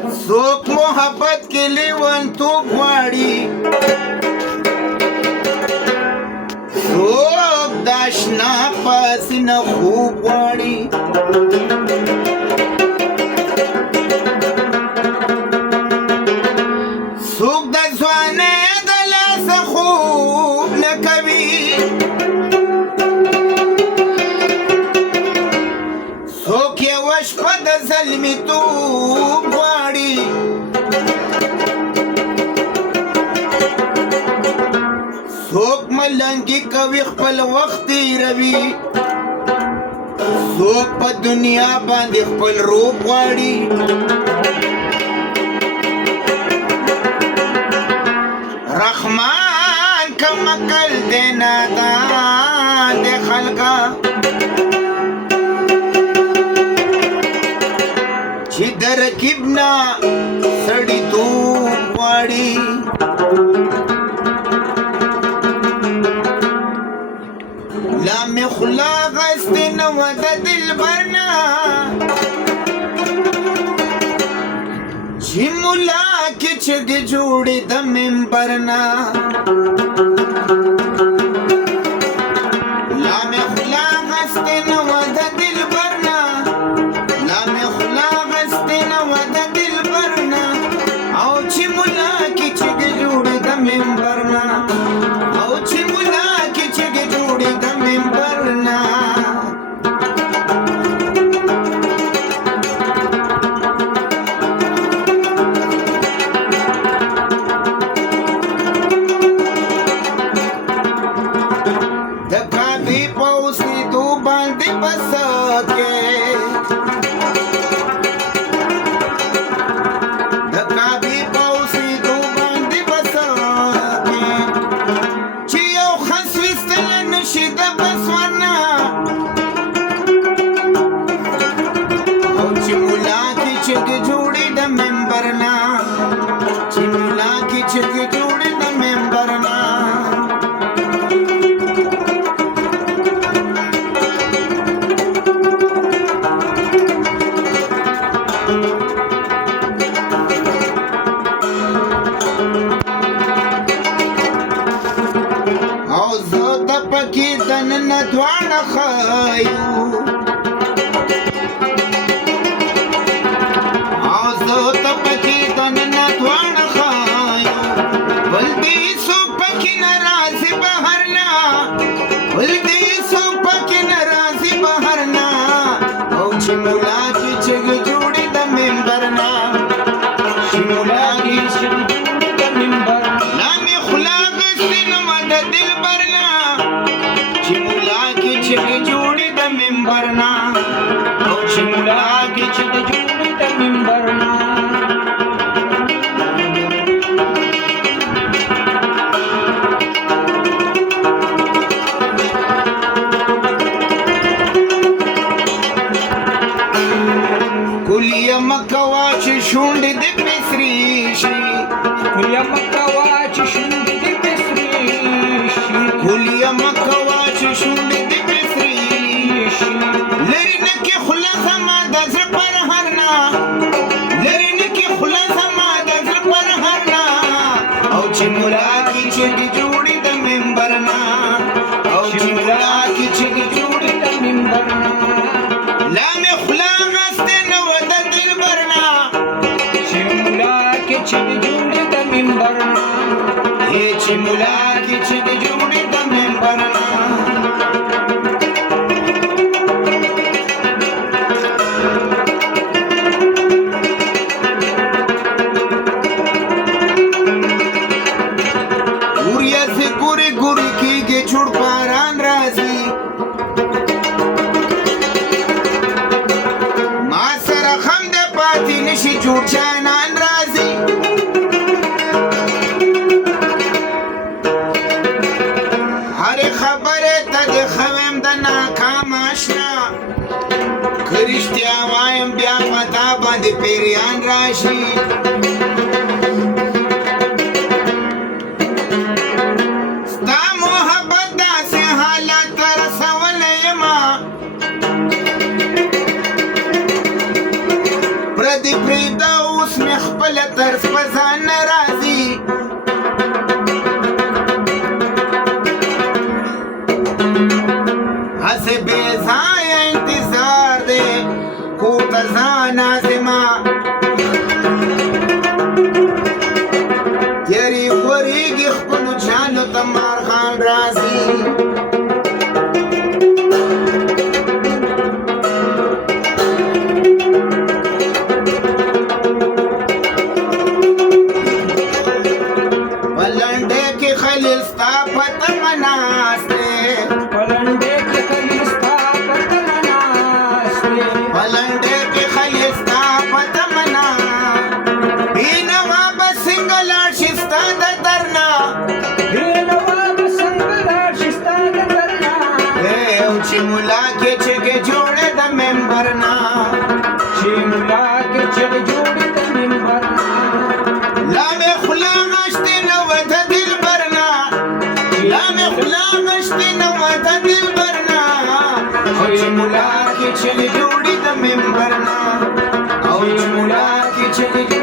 څوک محبت کې لیونتوب غواړي، څوک د اشنا پسې نه خوب غواړي. څوک د ځوانۍ د لاسه خوب نه کوي، څوک یوه شپه د زلمیتوب غواړي. څوک ملنګي کوي خپل وخت تېروي، څوک په دنیا باندې خپل روح غواړي. رحمان کم عقل دی نادان دی خلقا، چې د رقیب نه سړیتوب غواړي. لا مې خوله غستې نه وه د دلبر نه، چې ملا کې چغې جوړې د منبر نه. لا مې خوله غستې نه وه د دلبر نه، لا مې خوله غستې نه وه د دلبر نه، او چې ملا کې چغې جوړې د منبر نه، او چې ملا کې چغې جوړې د منبر نه. د کعبې په اوسېدو باندې بس کې، د کعبې په اوسېدو باندې بس کې، چې یو خس ویستلی نشي د بس ورنه، او چې ملا کې چغې جوړې د منبر نه، چې ملا کې چغې جوړې د منبر نه. او زه د پکې دننه دواړه ښایو، او زه د پکې دننه دواړه ښایو، بل دې څوک پکې نه راځي بهر نه، بل دې څوک پکې نه راځي بهر نه، او چې ملا کې چغې جوړې د منبر نه، چې ملا کې چغې جوړې د منبر نه. لا مې خوله غستې نه وه د دلبر نه، چې ملا کې چغې جوړې د منبر نه، او چې ملا کې چغې جوړې د منبر نه. کلیه مه کوه چې شونډې دې پرې سرې شي، کلیه مه کوه چې شونډې دې پرې سرې شي، کلیه مه کوه چې شونډې دې پرې سرې شي. لرې نه کې خوله زما د زړه پر هر نه، لرې نه کې خوله زما د زړه پر هر نه، او چې ملا کې چغې جوړې د منبر نه، او چې ملا کې چغې جوړې د منبر نه. لا مې خوله غستې نه وه د دلبر نه، چې ملا کې چغې جوړې د منبر نه، چې ملا کې چغې جوړې د منبر نه. وریا سے ګورې ګورې کېږي چوړ باران راځي، ما سره خم د پاتې نشي جوړ جانان راځي. هرې خبرې ته د خویم د ناکام اشنا، که رښتیا وایم بیا په تا باندې پیریان راشي. ستا محبت داسې حالت ته رسولی یمه، پردي پریدا اوس مې خپله طرز په ځان نه راځي هسې بې ځایه انتظار دی کور ته ځان عازمه تیرې خورېږي خپلو جانو ته مارغان راځي پلنډې کې خلیل ستا په تمه ناست دی پلنډې کې خلیل ستا په تمه ناست دی پلنډې کې خلیل ستا په تمه ناست بېنوا به څنګه لاړ شي ستا د در نه بېنوا به څنګه لاړ شي ستا د در نه او چې ملا کې چغې جوړې د ممبر نه چې ملا کې چغې جوړې د ممبر نه لا مې خوله غشتې نه وه د دلبر نه لا مې خوله غشتې نه وه د دلبر نه او چې ملا کې چغې جوړې د ممبر نه او چې ملا کې چغې